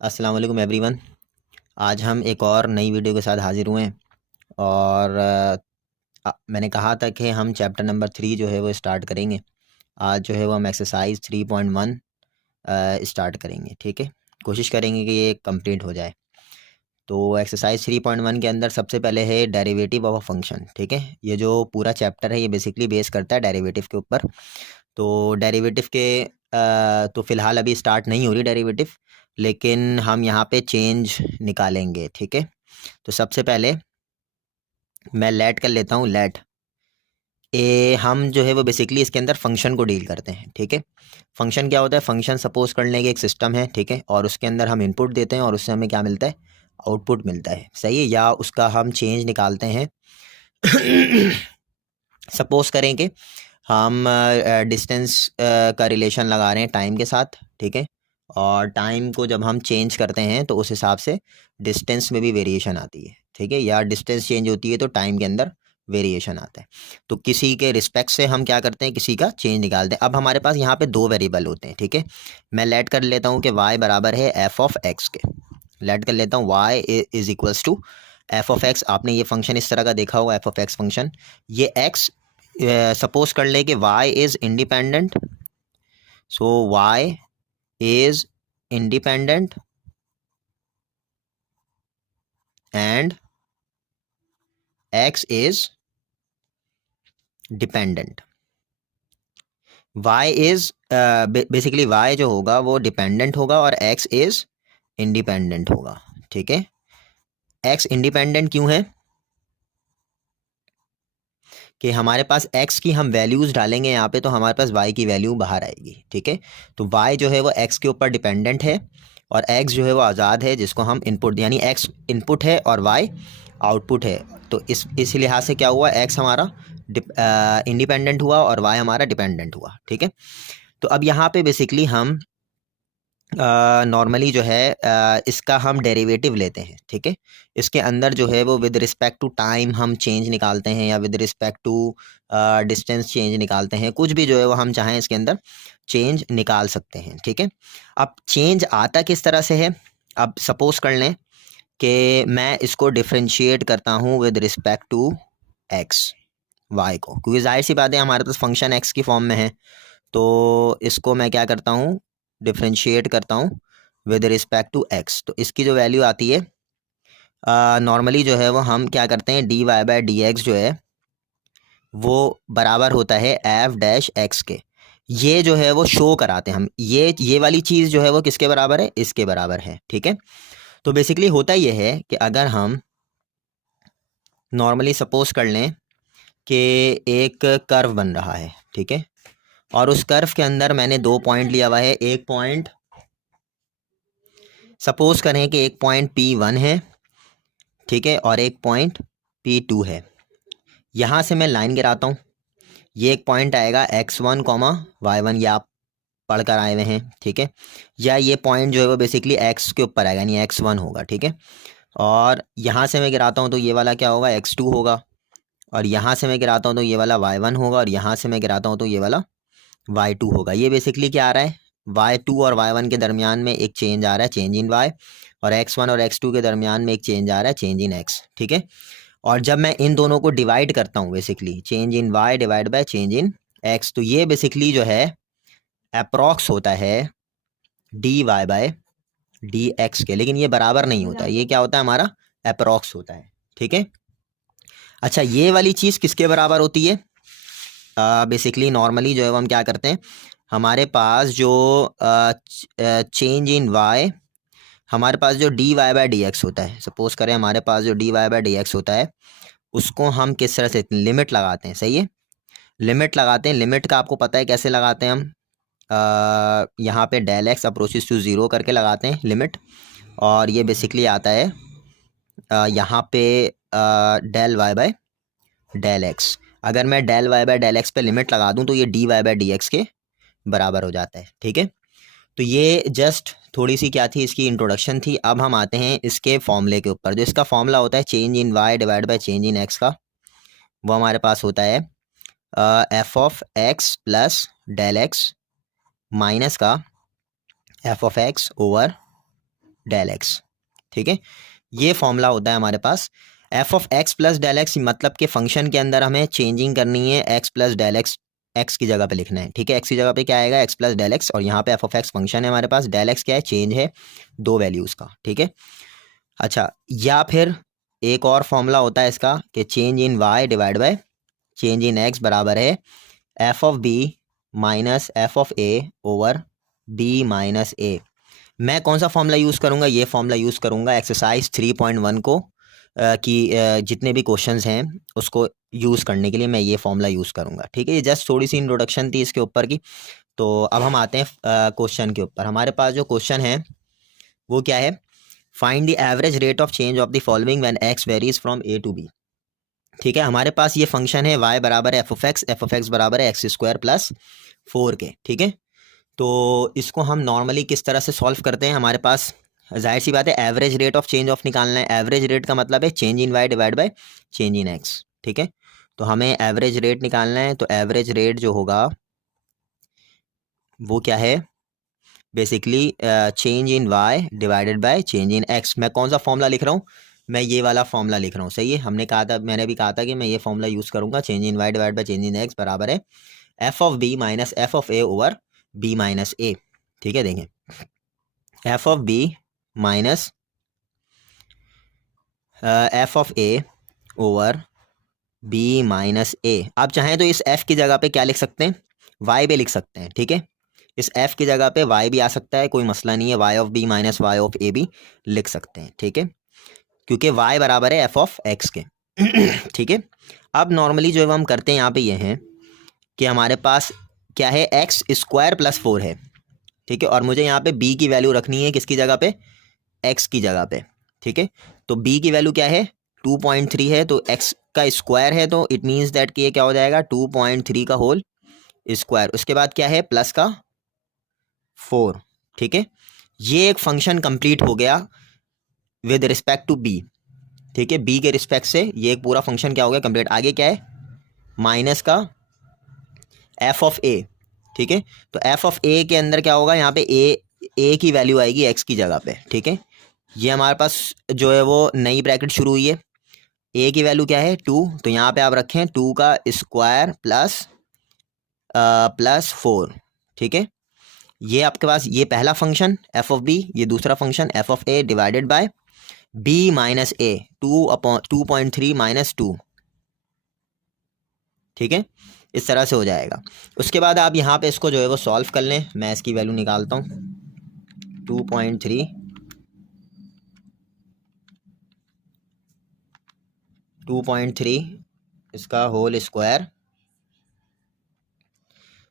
अस्सलाम वालेकुम एवरीवन। आज हम एक और नई वीडियो के साथ हाज़िर हुए हैं और मैंने कहा था कि हम चैप्टर नंबर 3 जो है वो स्टार्ट करेंगे। आज जो है वो हम एक्सरसाइज 3.1 स्टार्ट करेंगे। ठीक है, कोशिश करेंगे कि ये कंप्लीट हो जाए। तो एक्सरसाइज 3.1 के अंदर सबसे पहले है डेरिवेटिव ऑफ अ फंक्शन। ठीक है, ये जो पूरा चैप्टर है ये बेसिकली बेस करता है डेरिवेटिव के ऊपर। तो डेरिवेटिव के तो फ़िलहाल अभी स्टार्ट नहीं हो रही डेरिवेटिव, लेकिन हम यहाँ पे चेंज निकालेंगे। ठीक है, तो सबसे पहले मैं लेट कर लेता हूँ। लेट हम जो है वो बेसिकली इसके अंदर फंक्शन को डील करते हैं। ठीक है, फंक्शन क्या होता है? फंक्शन सपोज कर लें कि एक सिस्टम है। ठीक है, और उसके अंदर हम इनपुट देते हैं और उससे हमें क्या मिलता है? आउटपुट मिलता है। सही है, या उसका हम चेंज निकालते हैं। सपोज करें कि हम डिस्टेंस का रिलेशन लगा रहे हैं टाइम के साथ। ठीक है, और टाइम को जब हम चेंज करते हैं तो उस हिसाब से डिस्टेंस में भी वेरिएशन आती है। ठीक है, या डिस्टेंस चेंज होती है तो टाइम के अंदर वेरिएशन आता है। तो किसी के रिस्पेक्ट से हम क्या करते हैं? किसी का चेंज निकालते हैं। अब हमारे पास यहाँ पे दो वेरिएबल होते हैं। ठीक है, मैं लेट कर लेता हूँ कि y बराबर है एफ ऑफ एक्स के। लेट कर लेता हूँ y is equals to f of x. आपने ये फंक्शन इस तरह का देखा होगा, एफ ऑफ एक्स फंक्शन। ये x सपोज कर ले कि y is independent. So y is independent and x is dependent. y is basically y जो होगा वो डिपेंडेंट होगा और x इज़ इंडिपेंडेंट होगा। ठीक है, x इंडिपेंडेंट क्यों है? कि हमारे पास x की हम वैल्यूज़ डालेंगे यहाँ पे तो हमारे पास y की वैल्यू बाहर आएगी। ठीक है, तो y जो है वो x के ऊपर डिपेंडेंट है और x जो है वो आज़ाद है, जिसको हम इनपुट, यानी x इनपुट है और y आउटपुट है। तो इस लिहाज से क्या हुआ? x हमारा इंडिपेंडेंट हुआ और y हमारा डिपेंडेंट हुआ। ठीक है, तो अब यहाँ पे बेसिकली हम नॉर्मली जो है इसका हम डेरिवेटिव लेते हैं। ठीक है, इसके अंदर जो है वो विद रिस्पेक्ट टू टाइम हम चेंज निकालते हैं या with respect to distance change निकालते हैं। कुछ भी जो है वो हम चाहें इसके अंदर चेंज निकाल सकते हैं। ठीक है, अब चेंज आता किस तरह से है? अब सपोज कर लें कि मैं इसको डिफ्रेंशिएट करता हूँ with respect to x, y को, क्योंकि जाहिर सी बात है हमारे पास फंक्शन एक्स की फॉर्म में है। तो इसको मैं क्या करता हूँ? डिफ्रेंशिएट करता हूँ विद रिस्पेक्ट टू एक्स। तो इसकी जो वैल्यू आती है नॉर्मली जो है वो हम क्या करते हैं? D y by d x जो है वो बराबर होता है एफ डैश एक्स के। ये जो है वो शो कराते हैं हम, ये वाली चीज़ जो है वो किसके बराबर है? इसके बराबर है। ठीक है, तो बेसिकली होता ये है कि अगर हम नॉर्मली सपोज कर लें कि एक कर्व बन रहा है। ठीक है, और उस कर्व के अंदर मैंने दो पॉइंट लिया हुआ है। एक पॉइंट सपोज करें कि एक पॉइंट P1 है। ठीक है, और एक पॉइंट P2 है। यहाँ से मैं लाइन गिराता हूँ। ये एक पॉइंट आएगा x1 कॉमा y1, ये आप पढ़ कर आए हुए हैं। ठीक है, या ये पॉइंट जो है वो बेसिकली x के ऊपर आएगा, यानी x1 होगा। ठीक है, और यहाँ से मैं गिराता हूँ तो ये वाला क्या होगा? x2 होगा। और यहाँ से मैं गिराता हूँ तो ये वाला y1 होगा। और यहाँ से मैं गिराता हूँ तो ये वाला y2 होगा। ये बेसिकली क्या आ रहा है? y2 और y1 के दरमियान में एक चेंज आ रहा है, चेंज इन y, और x1 और x2 के दरमियान में एक चेंज आ रहा है, चेंज इन x। ठीक है, और जब मैं इन दोनों को डिवाइड करता हूँ, basically change in y divide by change in x, तो ये बेसिकली जो है अप्रॉक्स होता है d y by d x के। लेकिन ये बराबर नहीं होता, ये क्या होता है? हमारा अप्रॉक्स होता है। ठीक है, अच्छा ये वाली चीज़ किसके बराबर होती है? बेसिकली नॉर्मली जो है वो हम क्या करते हैं? हमारे पास जो चेंज इन y, हमारे पास जो d y by d x होता है, सपोज करें हमारे पास जो d y by d x होता है उसको हम किस तरह से लिमिट लगाते हैं? सही है, लिमिट लगाते हैं। लिमिट का आपको पता है कैसे लगाते हैं हम? यहाँ पे del x approaches to zero करके लगाते हैं लिमिट, और ये बेसिकली आता है यहाँ पे del y by del x. अगर मैं del y by del x पे लिमिट लगा दूँ तो ये d y by d x के बराबर हो जाता है। ठीक है, तो ये जस्ट थोड़ी सी क्या थी? इसकी इंट्रोडक्शन थी। अब हम आते हैं इसके फॉर्मूले के ऊपर। जो इसका फॉर्मूला होता है change in Y divide by change in X का, वो हमारे पास होता है F of X plus del X minus का F of X over del X. ठीक है, ये फॉर्मूला होता है हमारे पास। F of X plus del X मतलब कि फंक्शन के अंदर हमें चेंजिंग करनी है, X plus del X X की जगह पे लिखना है। ठीक है, एक्स की जगह पे क्या आएगा, एक्स प्लस डेल एक्स, और यहाँ पे एफ ऑफ एक्स फंक्शन है हमारे पास, डेल एक्स क्या है, चेंज है दो वैल्यूज़ का। ठीक है, अच्छा, या फिर एक और फॉर्मूला होता है इसका कि change in Y divide by change in X बराबर है F of B minus F of A over B minus A. मैं कौन सा फॉर्मूला यूज़ करूँगा, ये फॉर्मूला यूज़ करूँगा एक्सरसाइज 3.1 को जितने भी क्वेश्चंस हैं उसको यूज़ करने के लिए मैं ये फॉर्मूला यूज़ करूँगा। ठीक है, ये जस्ट थोड़ी सी इंट्रोडक्शन थी इसके ऊपर की। तो अब हम आते हैं क्वेश्चन के ऊपर। हमारे पास जो क्वेश्चन है वो क्या है, find the average rate of change of the following when x varies from a to b. ठीक है, हमारे पास ये फंक्शन है y बराबर है एफ ऑफ एक्स बराबर है एक्स स्क्वायर प्लस 4 के। ठीक है, तो इसको हम नॉर्मली किस तरह से सॉल्व करते हैं, हमारे पास जाहिर सी बात है average rate of change of निकालना है। एवरेज रेट का मतलब है change in Y divide by change in x. ठीक है, तो हमें एवरेज रेट निकालना है, तो एवरेज रेट जो होगा वो क्या है, basically change in y divided by change in x. मैं कौन सा फॉर्मूला लिख रहा हूँ, मैं ये वाला फॉर्मूला लिख रहा हूँ। सही है, हमने कहा था, मैंने भी कहा था कि मैं ये फॉर्मूला यूज़ करूँगा, change in Y divide by change in X बराबर है F of B minus F of A over B minus A. ठीक है, देखें F of B minus F of A over B minus A. आप चाहें तो इस एफ की जगह पे क्या लिख सकते हैं, वाई भी लिख सकते हैं। ठीक है, इस एफ की जगह पे वाई भी आ सकता है, कोई मसला नहीं है, Y of B minus Y of A भी लिख सकते हैं। ठीक है, क्योंकि वाई बराबर है एफ ऑफ एक्स के। ठीक है, अब नॉर्मली जो हम करते हैं यहाँ पे ये हैं कि हमारे पास क्या है, एक्स स्क्वायर प्लस 4 है। ठीक है, और मुझे यहाँ पे बी की वैल्यू रखनी है किसकी जगह पे, एक्स की जगह पे। ठीक है, तो बी की वैल्यू क्या है 2.3 है, तो एक्स का स्क्वायर है, तो इट मीन्स दैट कि ये क्या हो जाएगा 2.3 का होल स्क्वायर। उसके बाद क्या है प्लस का 4। ठीक है, ये एक फंक्शन कंप्लीट हो गया विद रिस्पेक्ट टू बी। ठीक है, बी के रिस्पेक्ट से ये एक पूरा फंक्शन क्या हो गया कंप्लीट। आगे क्या है, माइनस का एफ ऑफ ए। ठीक है, तो एफ ऑफ ए के अंदर क्या होगा, यहाँ पे ए की वैल्यू आएगी एक्स की जगह पे। ठीक है, ये हमारे पास जो है वो नई ब्रैकेट शुरू हुई है, ए की वैल्यू क्या है 2, तो यहाँ पे आप रखें 2 का स्क्वायर प्लस 4। ठीक है, ये आपके पास ये पहला फंक्शन एफ ऑफ बी, ये दूसरा function f of a divided by b minus a 2/2.3 minus 2। ठीक है, इस तरह से हो जाएगा। उसके बाद आप यहाँ पे इसको जो है वो सॉल्व कर लें। मैं इसकी वैल्यू निकालता हूँ 2.3 इसका होल स्क्वायर,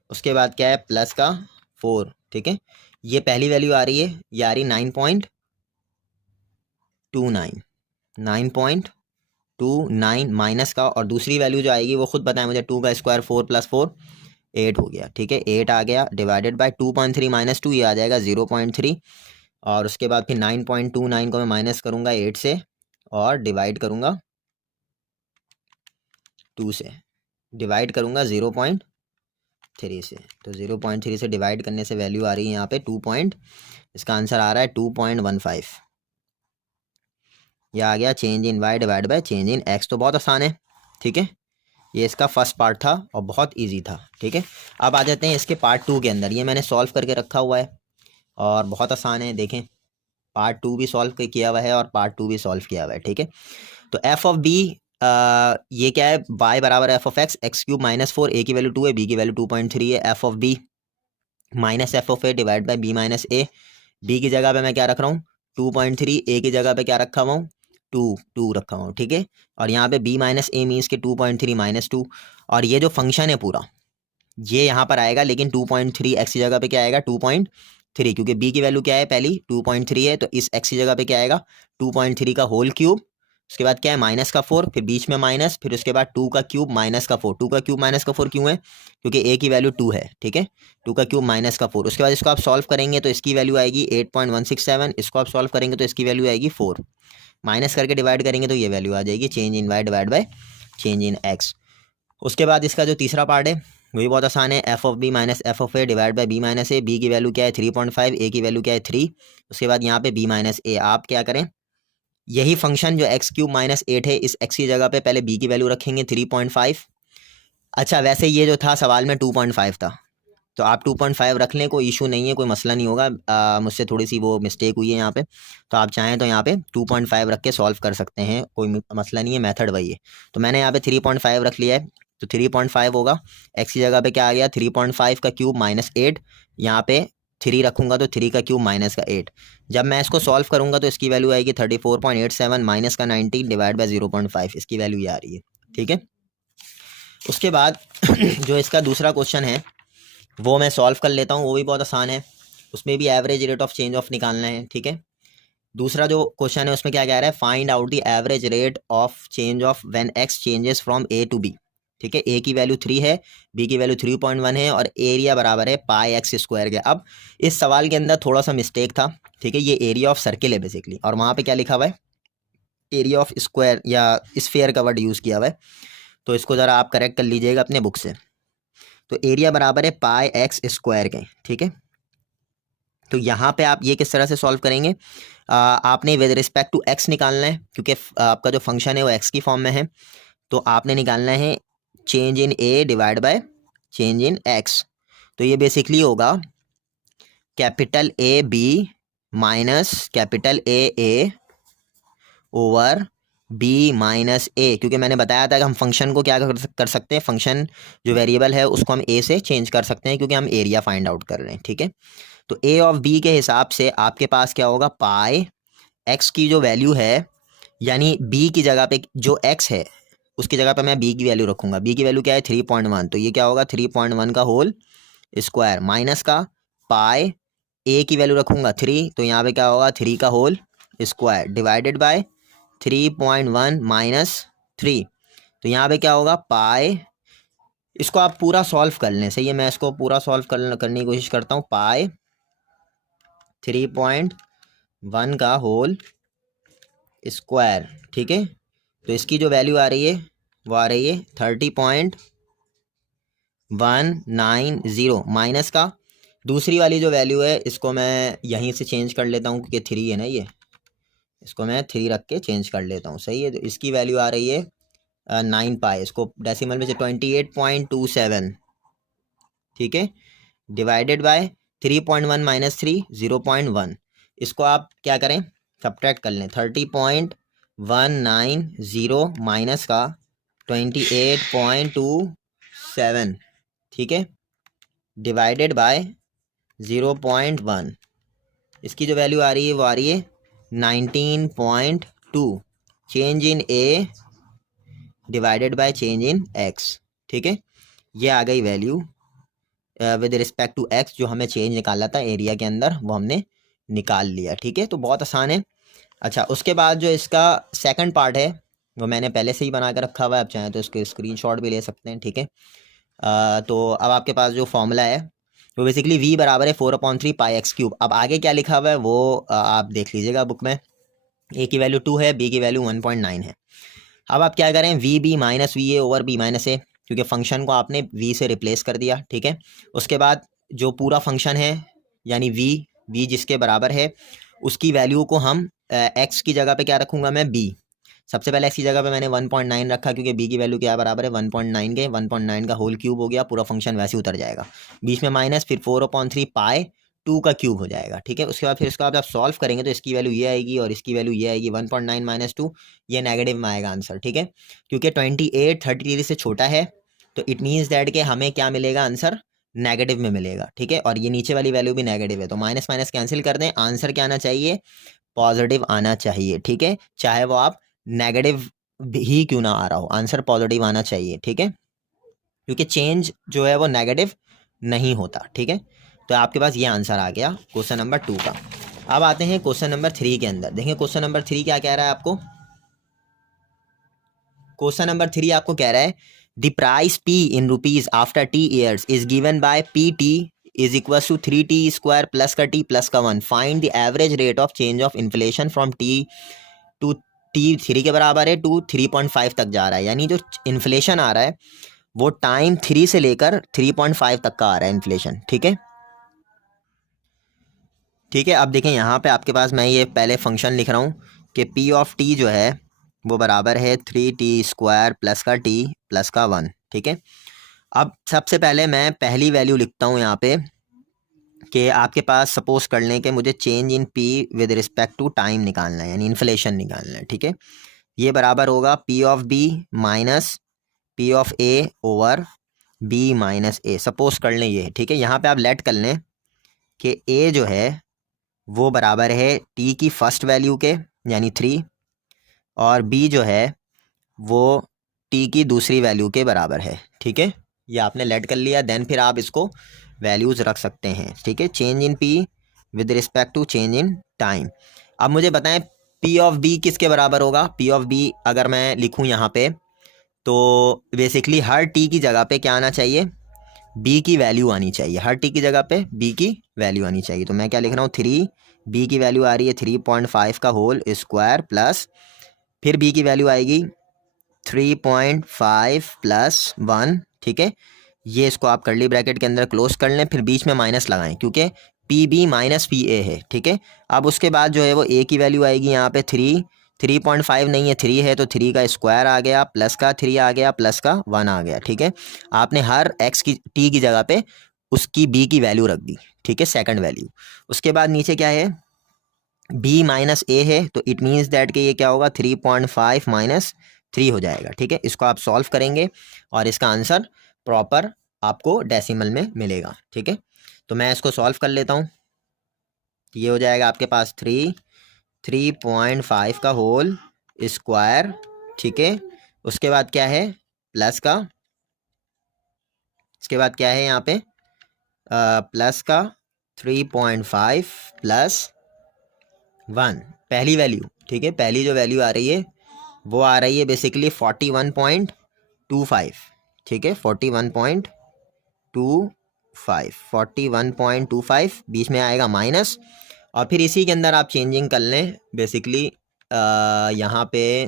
उसके बाद क्या है प्लस का 4। ठीक है, ये पहली वैल्यू आ रही है, ये आ रही 9.29 माइनस का, और दूसरी वैल्यू जो आएगी वो खुद बताएं मुझे, 2 का स्क्वायर 4 प्लस 4 8 हो गया। ठीक है, 8 आ गया डिवाइडेड बाय 2.3 माइनस 2, ये आ जाएगा 0.3, और उसके बाद फिर 9.29 को मैं माइनस करूँगा 8 से और डिवाइड करूँगा 2 से, डिवाइड करूँगा 0.3 से, तो 0.3 से डिवाइड करने से वैल्यू आ रही है यहाँ पे 2 इसका आंसर आ रहा है 2.15। यह आ गया change in Y divide by change in x. तो बहुत आसान है। ठीक है, ये इसका फर्स्ट पार्ट था और बहुत इजी था। ठीक है, अब आ जाते हैं इसके पार्ट 2 के अंदर। ये मैंने सॉल्व करके रखा हुआ है और बहुत आसान है, देखें पार्ट 2 भी सॉल्व किया हुआ है और पार्ट 2 भी सॉल्व किया हुआ है। ठीक है, तो एफ ऑफ बी ये क्या है, y बराबर f of x cube minus 4, a की वैल्यू 2 है, बी की वैल्यू 2.3 है। F of B minus F of a divide by b minus a. B की जगह पे मैं क्या रख रहा हूँ 2.3, ए की जगह पे क्या रखा हुआ हूँ 2 रखा हुआ हूँ। ठीक है, और यहाँ पे b माइनस ए मीन्स के 2.3 माइनस 2, और ये जो फंक्शन है पूरा ये यहाँ पर आएगा, लेकिन 2.3 एक्स की जगह पे क्या आएगा 2.3, क्योंकि b की वैल्यू क्या है पहली 2.3 है, तो इस x की जगह पे क्या आएगा 2.3 का होल क्यूब, उसके बाद क्या है माइनस का 4, फिर बीच में माइनस, फिर उसके बाद 2 का क्यूब माइनस का 4। 2 का क्यूब माइनस का 4 क्यों है, क्योंकि a की वैल्यू 2 है। ठीक है, 2 का क्यूब माइनस का 4, उसके बाद इसको आप सॉल्व करेंगे तो इसकी वैल्यू आएगी 8.167, इसको आप सॉल्व करेंगे तो इसकी वैल्यू आएगी 4, माइनस करके डिवाइड करेंगे तो ये वैल्यू आ जाएगी change in Y divide by change in x. उसके बाद इसका जो तीसरा पार्ट है वही बहुत आसान है, F of B minus F of a divide by b minus a. B की वैल्यू क्या है 3.5, ए की वैल्यू क्या है 3। उसके बाद यहाँ पे बी माइनस ए, आप क्या करें, यही फंक्शन जो एक्स क्यूब माइनस 8 है, इस एक्स की जगह पे पहले बी की वैल्यू रखेंगे 3.5। अच्छा वैसे ये जो था सवाल में 2.5 था, तो आप 2.5 रख लें, कोई इशू नहीं है, कोई मसला नहीं होगा। मुझसे थोड़ी सी वो मिस्टेक हुई है यहाँ पे, तो आप चाहें तो यहाँ पे 2.5 रख के सॉल्व कर सकते हैं, कोई मसला नहीं है, मेथड वही है। तो मैंने यहाँ पे 3.5 रख लिया है, तो 3.5 होगा, एक्स की जगह पे क्या आ गया 3.5 का क्यूब माइनस 8, यहाँ पे 3 रखूंगा तो 3 का क्यूब माइनस का 8। जब मैं इसको सॉल्व करूंगा तो इसकी वैल्यू आएगी 34.87 माइनस का 19 डिवाइड बाई 0.5, इसकी वैल्यू ये आ रही है। ठीक है, उसके बाद जो इसका दूसरा क्वेश्चन है वो मैं सॉल्व कर लेता हूँ, वो भी बहुत आसान है, उसमें भी average rate of change of निकालना है। ठीक है, दूसरा जो क्वेश्चन है उसमें क्या कह रहा है, find out the average rate of change of when x changes from a to b. ठीक है, ए की वैल्यू 3 है, बी की वैल्यू 3.1 है, और एरिया बराबर है पाई एक्स स्क्वायर के। अब इस सवाल के अंदर थोड़ा सा मिस्टेक था। ठीक है, ये एरिया ऑफ सर्किल है बेसिकली, और वहाँ पे क्या लिखा हुआ है, एरिया ऑफ स्क्वायर या स्फेयर का वर्ड यूज़ किया हुआ है, तो इसको ज़रा आप करेक्ट कर लीजिएगा अपने बुक से। तो एरिया बराबर है पाई एक्स स्क्वायर के। ठीक है, तो यहाँ पे आप ये किस तरह से सॉल्व करेंगे, आपने विद रिस्पेक्ट टू एक्स निकालना है, क्योंकि आपका जो फंक्शन है वो एक्स की फॉर्म में है, तो आपने निकालना है change in A divide by change in x. तो ये बेसिकली होगा capital A B minus capital A over B minus A, क्योंकि मैंने बताया था कि हम फंक्शन को क्या कर सकते हैं, फंक्शन जो वेरिएबल है उसको हम ए से चेंज कर सकते हैं, क्योंकि हम एरिया फाइंड आउट कर रहे हैं। ठीक है, तो ए ऑफ बी के हिसाब से आपके पास क्या होगा, पाई एक्स की जो वैल्यू है, यानी बी की जगह पे जो एक्स है उसकी जगह पे मैं बी की वैल्यू रखूंगा। बी की वैल्यू क्या है 3.1, तो ये क्या होगा 3.1 का होल स्क्वायर माइनस का पाई ए की वैल्यू रखूंगा 3, तो यहाँ पे क्या होगा 3 का होल स्क्वायर डिवाइडेड बाय 3.1 माइनस 3, तो यहाँ पे क्या होगा पाई, इसको आप पूरा सॉल्व कर लें। सही है, मैं इसको पूरा सॉल्व करने की कोशिश करता हूँ। पाई 3.1 का होल स्क्वायर। ठीक है, तो इसकी जो वैल्यू आ रही है वो आ रही है 30.190 माइनस का दूसरी वाली जो वैल्यू है, इसको मैं यहीं से चेंज कर लेता हूँ क्योंकि 3 है ना, ये इसको मैं 3 रख के चेंज कर लेता हूँ। सही है, तो इसकी वैल्यू आ रही है 9 पाई, इसको डेसिमल में से 28.27। ठीक है, डिवाइडेड बाय 3.1 माइनस 3 0.1, इसको आप क्या करें सब्ट्रैक्ट कर लें, 30.190 माइनस का 28.27। ठीक है, डिवाइडेड बाय 0.1, इसकी जो वैल्यू आ रही है वो आ रही है 19.2, change in a divided by change in x. ठीक है, ये आ गई value with respect to x, जो हमें चेंज निकालना था एरिया के अंदर वो हमने निकाल लिया। ठीक है, तो बहुत आसान है। अच्छा, उसके बाद जो इसका सेकंड पार्ट है वो मैंने पहले से ही बना कर रखा हुआ है, आप चाहें तो इसके स्क्रीनशॉट भी ले सकते हैं। ठीक है, तो अब आपके पास जो फॉर्मूला है वो बेसिकली v बराबर है 4/3 पाई एक्स क्यूब। अब आगे क्या लिखा हुआ है वो आप देख लीजिएगा बुक में, a की वैल्यू 2 है, b की वैल्यू 1.9 है। अब आप क्या करें, V B minus V A over B minus A, क्योंकि फंक्शन को आपने v से रिप्लेस कर दिया। ठीक है, उसके बाद जो पूरा फंक्शन है यानी v जिसके बराबर है उसकी वैल्यू को हम x की जगह पे क्या रखूँगा मैं, b। सबसे पहले x की जगह पे मैंने 1.9 रखा, क्योंकि b की वैल्यू क्या बराबर है 1.9 के, 1.9 का होल क्यूब हो गया, पूरा फंक्शन वैसे उतर जाएगा, बीच में माइनस, फिर 4/3 पाई 2 का क्यूब हो जाएगा। ठीक है, उसके बाद फिर इसको आप जब सॉल्व करेंगे तो इसकी वैल्यू ये आएगी और इसकी वैल्यू ये आएगी 1.9 माइनस 2, ये नेगेटिव में आएगा आंसर। ठीक है, क्योंकि 28 33 से छोटा है, तो इट मीन्स दैट के हमें क्या मिलेगा, आंसर नेगेटिव में मिलेगा। ठीक है, और ये नीचे वाली वैल्यू भी नेगेटिव है, तो माइनस माइनस कैंसिल कर दें, आंसर क्या आना चाहिए, पॉजिटिव आना चाहिए। ठीक है, चाहे वो आप नेगेटिव ही क्यों ना आ रहा हो, आंसर पॉजिटिव आना चाहिए। ठीक है, क्योंकि चेंज जो है वो नेगेटिव नहीं होता। ठीक है, तो आपके पास ये आंसर आ गया क्वेश्चन नंबर 2 का। अब आते हैं क्वेश्चन नंबर 3 के अंदर। देखें क्वेश्चन नंबर 3 क्या कह रहा है आपको, क्वेश्चन नंबर 3 आपको कह रहा है the price p in rupees after t years is given by pt is equal to 3t square plus का t प्लस का 1। Find the average rate of change of inflation from t to t 3 के बराबर है to 3.5 तक जा रहा है, यानी जो इन्फ्लेशन आ रहा है वो टाइम 3 से लेकर 3.5 तक का आ रहा है इन्फ्लेशन। ठीक है, ठीक है। अब देखें यहाँ पे आपके पास मैं ये पहले फंक्शन लिख रहा हूँ कि पी ऑफ टी जो है वो बराबर है 3t² प्लस का टी प्लस का 1। ठीक है, अब सबसे पहले मैं पहली वैल्यू लिखता हूँ यहाँ पे कि आपके पास सपोज कर लें कि मुझे change in p with respect to time निकालना है, यानी इन्फ्लेशन निकालना है। ठीक है, ये बराबर होगा p of B minus p of A over B minus a. Suppose कर लें ये। ठीक है, यहाँ पे आप लेट कर लें कि ए जो है वो बराबर है टी की फर्स्ट वैल्यू के यानी 3, और बी जो है वो टी की दूसरी वैल्यू के बराबर है। ठीक है, ये आपने लेट कर लिया, देन फिर आप इसको वैल्यूज़ रख सकते हैं। ठीक है, change in p with respect to change in time. अब मुझे बताएं पी ऑफ बी किसके बराबर होगा। पी ऑफ बी अगर मैं लिखूं यहाँ पे तो बेसिकली हर टी की जगह पे क्या आना चाहिए, बी की वैल्यू आनी चाहिए। हर टी की जगह पे बी की वैल्यू आनी चाहिए। तो मैं क्या लिख रहा हूँ 3, बी की वैल्यू आ रही है 3.5 का होल स्क्वायर प्लस फिर बी की वैल्यू आएगी 3.5 प्लस 1। ठीक है, ये इसको आप कर्ली ब्रैकेट के अंदर क्लोज कर लें, फिर बीच में माइनस लगाएं क्योंकि p b minus p a है। ठीक है, अब उसके बाद जो है वो ए की वैल्यू आएगी यहाँ पे 3.5 नहीं है 3 है, तो 3 का स्क्वायर आ गया प्लस का 3 आ गया प्लस का 1 आ गया। ठीक है, आपने हर एक्स की टी की जगह पे उसकी बी की वैल्यू रख दी। ठीक है, सेकंड वैल्यू। उसके बाद नीचे क्या है, बी माइनस ए है, तो इट मीन्स दैट कि ये क्या होगा 3.5 माइनस 3 हो जाएगा। ठीक है, इसको आप सॉल्व करेंगे और इसका आंसर प्रॉपर आपको डेसिमल में मिलेगा। ठीक है, तो मैं इसको सॉल्व कर लेता हूँ। ये हो जाएगा आपके पास 3.5 का होल स्क्वायर। ठीक है, उसके बाद क्या है प्लस का, इसके बाद क्या है यहाँ पे प्लस का 3.5 प्लस 1 पहली वैल्यू। ठीक है, पहली जो वैल्यू आ रही है वो आ रही है बेसिकली 41.25। ठीक है, 41.25 बीच में आएगा माइनस, और फिर इसी के अंदर आप चेंजिंग कर लें बेसिकली यहाँ पे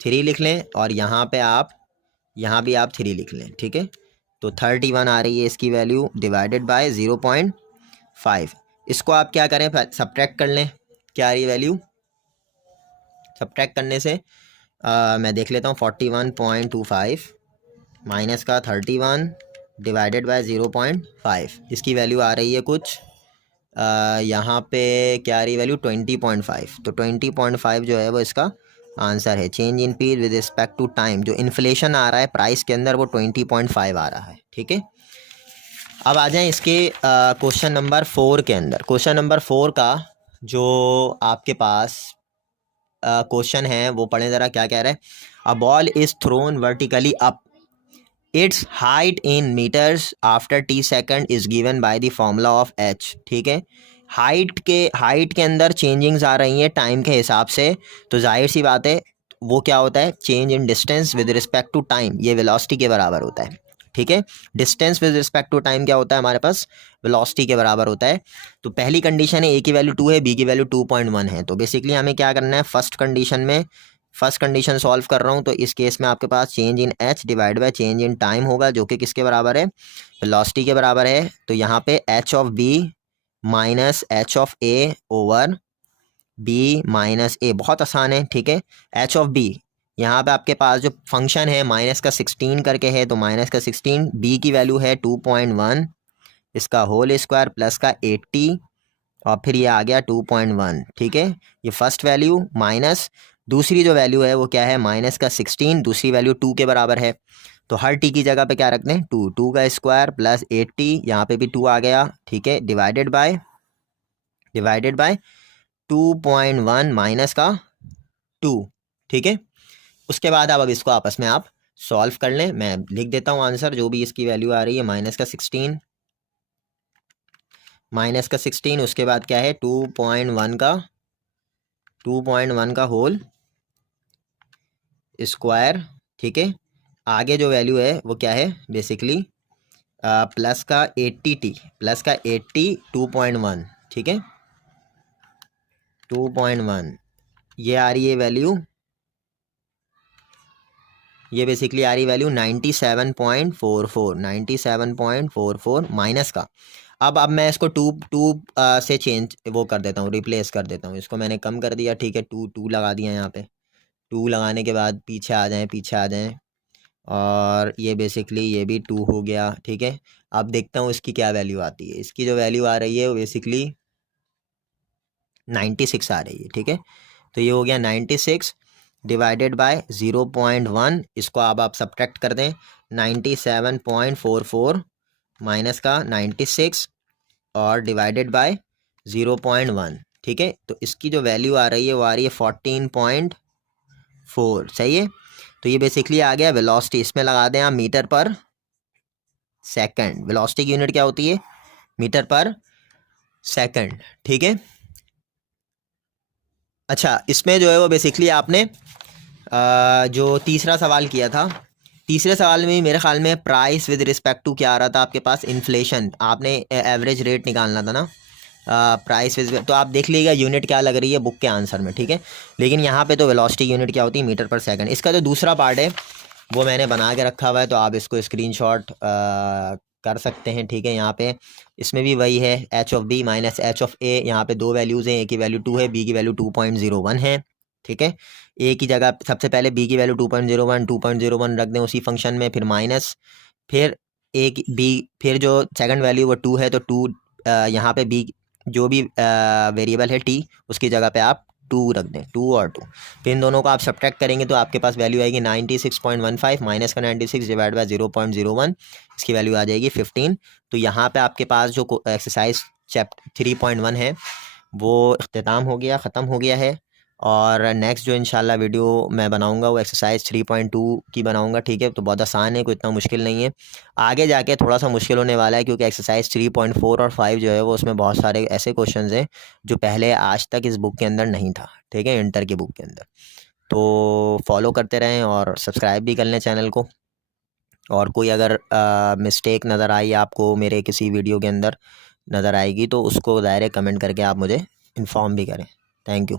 3 लिख लें और यहाँ पे आप यहाँ भी आप 3 लिख लें। ठीक है, तो 31 आ रही है इसकी वैल्यू डिवाइडेड बाय 0.5। इसको आप क्या करें सब्ट्रैक्ट कर लें, क्या आ रही है वैल्यू। सब्ट्रैक्ट करने से मैं देख लेता हूँ 41.25 माइनस का 31 डिवाइडेड बाय 0.5, इसकी वैल्यू आ रही है कुछ यहाँ पे क्या आ रही है वैल्यू 20.5। तो 20.5 जो है वो इसका आंसर है। Change in p with respect to time, जो इन्फ्लेशन आ रहा है प्राइस के अंदर वो 20.5 आ रहा है। ठीक है, अब आ जाएं इसके क्वेश्चन नंबर 4 के अंदर। क्वेश्चन नंबर 4 का जो आपके पास क्वेश्चन है वो पढ़ें ज़रा क्या कह रहा है। A ball is thrown vertically up, its height in metres after t second is given by the formula of h. ठीक है, हाइट के अंदर चेंजिंग्स आ रही हैं टाइम के हिसाब से, तो जाहिर सी बात है वो क्या होता है change in distance with respect to time, ये वेलोसिटी के बराबर होता है। ठीक है, distance with respect to time क्या होता है हमारे पास वेलोसिटी के बराबर होता है। तो पहली कंडीशन है ए की वैल्यू 2 है, बी की वैल्यू 2.1 है। तो बेसिकली हमें क्या करना है फर्स्ट कंडीशन सॉल्व कर रहा हूँ, तो इस केस में आपके पास change in H divide by change in time होगा, जो कि किसके बराबर है वेलोसिटी के बराबर है। तो यहाँ पे H of B minus H of A over B minus A, बहुत आसान है। ठीक है, एच ऑफ बी यहाँ पे आपके पास जो फंक्शन है माइनस का 16 करके है, तो माइनस का 16, बी की वैल्यू है 2.1, इसका होल स्क्वायर प्लस का 80 और फिर ये आ गया 2.1। ठीक है, ये फर्स्ट वैल्यू माइनस दूसरी जो वैल्यू है वो क्या है माइनस का 16, दूसरी वैल्यू 2 के बराबर है। तो हर टी की जगह पे क्या रखते हैं 2 का स्क्वायर प्लस 80, यहाँ पे भी 2 आ गया। ठीक है, डिवाइडेड बाय 2.1 माइनस का 2। ठीक है, उसके बाद अब इसको आपस में आप सॉल्व कर लें। मैं लिख देता हूँ आंसर, जो भी इसकी वैल्यू आ रही है माइनस का 16, उसके बाद क्या है 2.1 का होल स्क्वायर। ठीक है, आगे जो वैल्यू है वो क्या है बेसिकली प्लस का 80 2.1। ठीक है, 2.1 ये आ रही है वैल्यू ये बेसिकली आ रही वैल्यू 97.44 माइनस का। अब मैं इसको टू से चेंज वो कर देता हूँ, रिप्लेस कर देता हूँ। इसको मैंने कम कर दिया, ठीक है, टू लगा दिया यहाँ पे। टू लगाने के बाद पीछे आ जाएं और ये बेसिकली ये भी 2 हो गया, ठीक है। अब देखता हूँ इसकी क्या वैल्यू आती है। इसकी जो वैल्यू आ रही है वो बेसिकली 96 आ रही है, ठीक है। तो ये हो गया 96 डिवाइडेड बाय 0.1। इसको अब आप सब्ट्रैक्ट कर दें, 97.44 माइनस का 96 और डिवाइडेड बाय 0.1, ठीक है। तो इसकी जो वैल्यू आ रही है वो आ रही है 14.4, सही है। तो ये बेसिकली आ गया वेलोसिटी। इसमें लगा दें आप मीटर पर सेकंड। वेलोसिटी की यूनिट क्या होती है? मीटर पर सेकंड, ठीक है। अच्छा, इसमें जो है वो बेसिकली आपने जो तीसरा सवाल किया था, तीसरे सवाल में मेरे ख्याल में प्राइस विद रिस्पेक्ट टू क्या आ रहा था आपके पास? इन्फ्लेशन। आपने एवरेज रेट निकालना था ना, प्राइस विद, तो आप देख लीजिएगा यूनिट क्या लग रही है बुक के आंसर में, ठीक है। लेकिन यहाँ पे तो वेलोसिटी यूनिट क्या होती है? मीटर पर सेकंड। इसका जो दूसरा पार्ट है वो मैंने बना के रखा हुआ है, तो आप इसको स्क्रीनशॉट कर सकते हैं, ठीक है। यहाँ पे इसमें भी वही है, H of B minus H of A. यहाँ पे दो वैल्यूज़ हैं, ए की वैल्यू 2 है, बी की वैल्यू 2.01 है, ठीक है। ए की जगह सबसे पहले बी की वैल्यू 2.01 रख दें उसी फंक्शन में, फिर माइनस, फिर ए की बी, फिर जो सेकंड वैल्यू वो 2 है, तो 2 यहाँ पे बी जो भी वेरिएबल है टी, उसकी जगह पे आप 2 रख दें, 2 और 2। फिर इन दोनों को आप सब्ट्रैक्ट करेंगे तो आपके पास वैल्यू आएगी 96.15 माइनस का 96 डिवाइड बाय 0.01, इसकी वैल्यू आ जाएगी 15। तो यहाँ पे आपके पास जो एक्सरसाइज चैप्टर 3.1 है वो इख्तिताम हो गया, ख़त्म हो गया है। और नेक्स्ट जो इंशाल्लाह वीडियो मैं बनाऊंगा वो एक्सरसाइज 3.2 की बनाऊंगा, ठीक है। तो बहुत आसान है, कोई इतना मुश्किल नहीं है। आगे जाके थोड़ा सा मुश्किल होने वाला है, क्योंकि एक्सरसाइज 3.4 और 5 जो है वो उसमें बहुत सारे ऐसे क्वेश्चंस हैं जो पहले आज तक इस बुक के अंदर नहीं था, ठीक है, इंटर की बुक के अंदर। तो फॉलो करते रहें और सब्सक्राइब भी कर लें चैनल को। और कोई अगर मिस्टेक नज़र आई आपको मेरे किसी वीडियो के अंदर नज़र आएगी तो उसको डायरेक्ट कमेंट करके आप मुझे इन्फॉर्म भी करें। Thank you.